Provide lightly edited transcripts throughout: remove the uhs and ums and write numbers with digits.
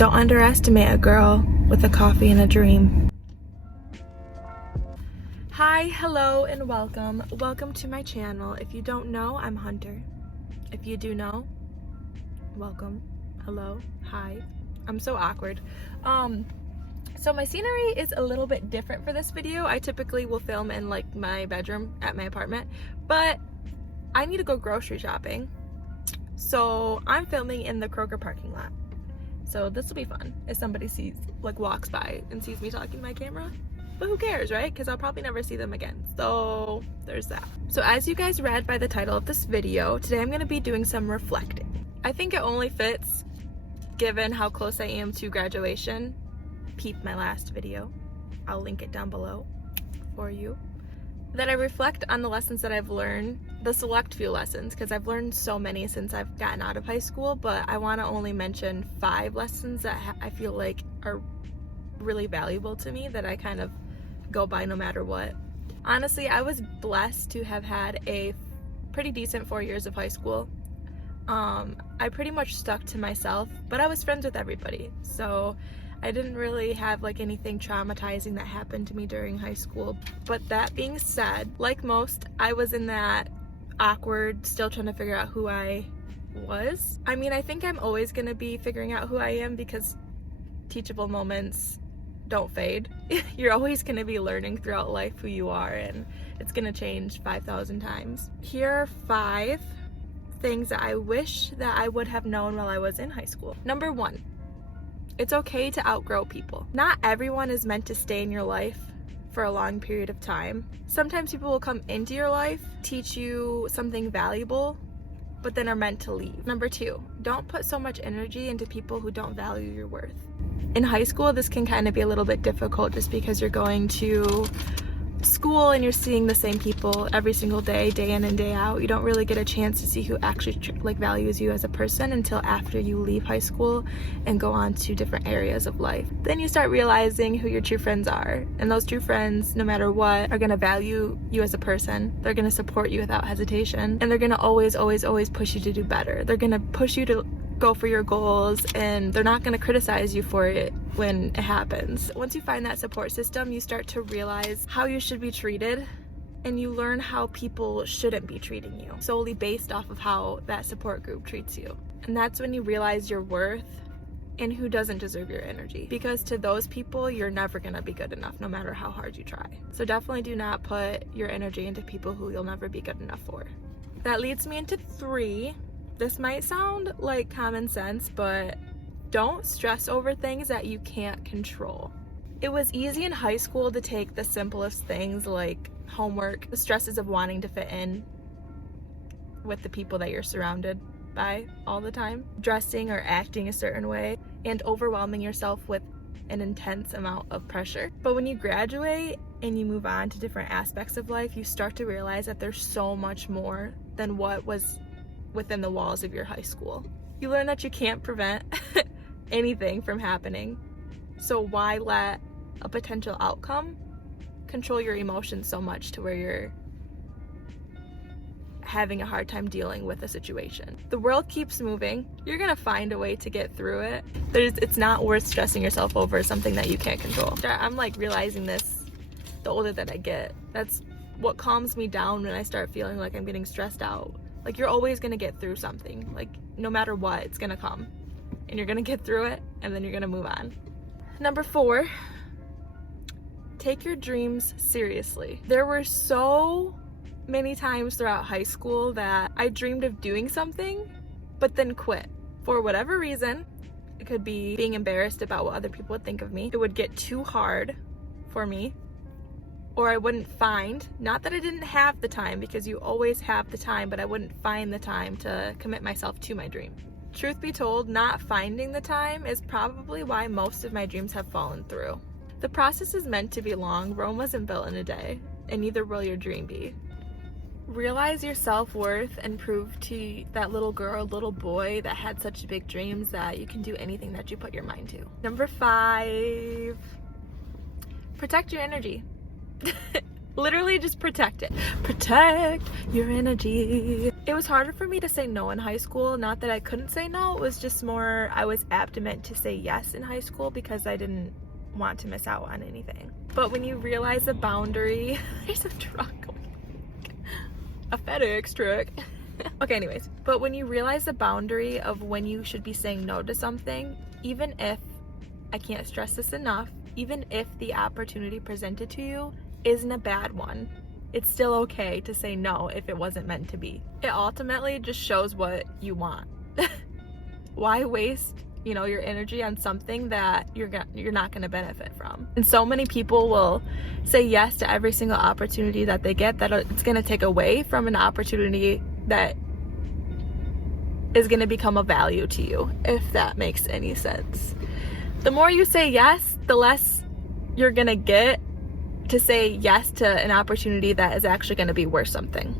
Don't underestimate a girl with a coffee and a dream. Hi, hello, and welcome. Welcome to my channel. If you don't know, I'm Hunter. If you do know, welcome. Hello, hi. I'm so awkward. So my scenery is a little bit different for this video. I typically will film in like my bedroom at my apartment, but I need to go grocery shopping. So I'm filming in the Kroger parking lot. So this will be fun if somebody walks by and sees me talking to my camera. But who cares, right? Because I'll probably never see them again. So there's that. So as you guys read by the title of this video, today I'm going to be doing some reflecting. I think it only fits given how close I am to graduation. Peep my last video. I'll link it down below for you. That I reflect on the lessons that I've learned, the select few lessons, because I've learned so many since I've gotten out of high school, but I want to only mention 5 lessons that I feel like are really valuable to me that I kind of go by no matter what. Honestly, I was blessed to have had a pretty decent 4 years of high school. I pretty much stuck to myself, but I was friends with everybody, so I didn't really have like anything traumatizing that happened to me during high school. But that being said, like most, I was in that awkward, still trying to figure out who I was. I mean, I think I'm always gonna be figuring out who I am because teachable moments don't fade. You're always gonna be learning throughout life who you are, and it's gonna change 5,000 times. Here are 5 things that I wish that I would have known while I was in high school. Number 1. It's okay to outgrow people. Not everyone is meant to stay in your life for a long period of time. Sometimes people will come into your life, teach you something valuable, but then are meant to leave. Number 2, don't put so much energy into people who don't value your worth. In high school, this can kind of be a little bit difficult just because you're going to school and you're seeing the same people every single day, day in and day out. You don't really get a chance to see who actually values you as a person until after you leave high school and go on to different areas of life. Then you start realizing who your true friends are, and those true friends, no matter what, are going to value you as a person. They're going to support you without hesitation, and they're going to always push you to do better. They're going to push you to go for your goals, and they're not going to criticize you for it when it happens. Once you find that support system, you start to realize how you should be treated, and you learn how people shouldn't be treating you solely based off of how that support group treats you. And that's when you realize your worth and who doesn't deserve your energy, because to those people you're never going to be good enough no matter how hard you try. So definitely do not put your energy into people who you'll never be good enough for. That leads me into 3. This might sound like common sense, but don't stress over things that you can't control. It was easy in high school to take the simplest things like homework, the stresses of wanting to fit in with the people that you're surrounded by all the time, dressing or acting a certain way, and overwhelming yourself with an intense amount of pressure. But when you graduate and you move on to different aspects of life, you start to realize that there's so much more than what was within the walls of your high school. You learn that you can't prevent anything from happening, so why let a potential outcome control your emotions so much to where you're having a hard time dealing with a situation? The world keeps moving. You're gonna find a way to get through it. It's not worth stressing yourself over something that you can't control. I'm like realizing this the older that I get. That's what calms me down when I start feeling like I'm getting stressed out. Like, you're always gonna get through something. Like, no matter what, it's gonna come. And you're gonna get through it, and then you're gonna move on. Number 4, take your dreams seriously. There were so many times throughout high school that I dreamed of doing something, but then quit. For whatever reason, it could be being embarrassed about what other people would think of me. It would get too hard for me, or I wouldn't find, not that I didn't have the time, because you always have the time, but I wouldn't find the time to commit myself to my dream. Truth be told, not finding the time is probably why most of my dreams have fallen through. The process is meant to be long. Rome wasn't built in a day, and neither will your dream be. Realize your self-worth and prove to that little girl, little boy that had such big dreams that you can do anything that you put your mind to. Number 5, protect your energy. Literally just protect it. Protect your energy. It was harder for me to say no in high school. Not that I couldn't say no, it was just more I was apt to say yes in high school because I didn't want to miss out on anything. But when you realize a boundary, there's a truck. A FedEx truck. Okay, anyways. But when you realize the boundary of when you should be saying no to something, even if, I can't stress this enough, even if the opportunity presented to you isn't a bad one, it's still okay to say no if it wasn't meant to be. It ultimately just shows what you want. Why waste, your energy on something that you're not going to benefit from? And so many people will say yes to every single opportunity that they get that it's going to take away from an opportunity that is going to become a value to you, if that makes any sense. The more you say yes, the less you're going to get to say yes to an opportunity that is actually going to be worth something,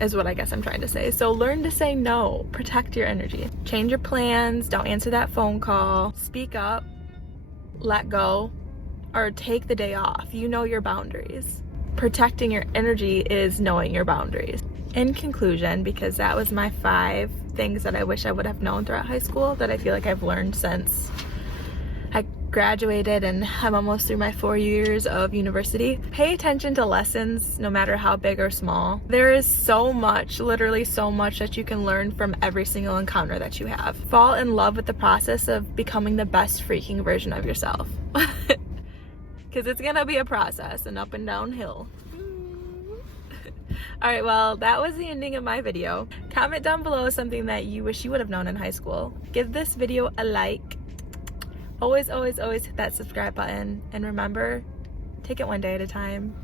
is what I guess I'm trying to say. So learn to say no. Protect your energy. Change your plans. Don't answer that phone call. Speak up. Let go. Or take the day off. You know your boundaries. Protecting your energy is knowing your boundaries. In conclusion, because that was my 5 things that I wish I would have known throughout high school that I feel like I've learned since I graduated and I'm almost through my 4 years of university. Pay attention to lessons, no matter how big or small. There is so much, literally so much, that you can learn from every single encounter that you have. Fall in love with the process of becoming the best freaking version of yourself. Because it's gonna be a process, an up and down hill. Alright, well, that was the ending of my video. Comment down below something that you wish you would have known in high school. Give this video a like. Always, always, always hit that subscribe button. And remember, take it one day at a time.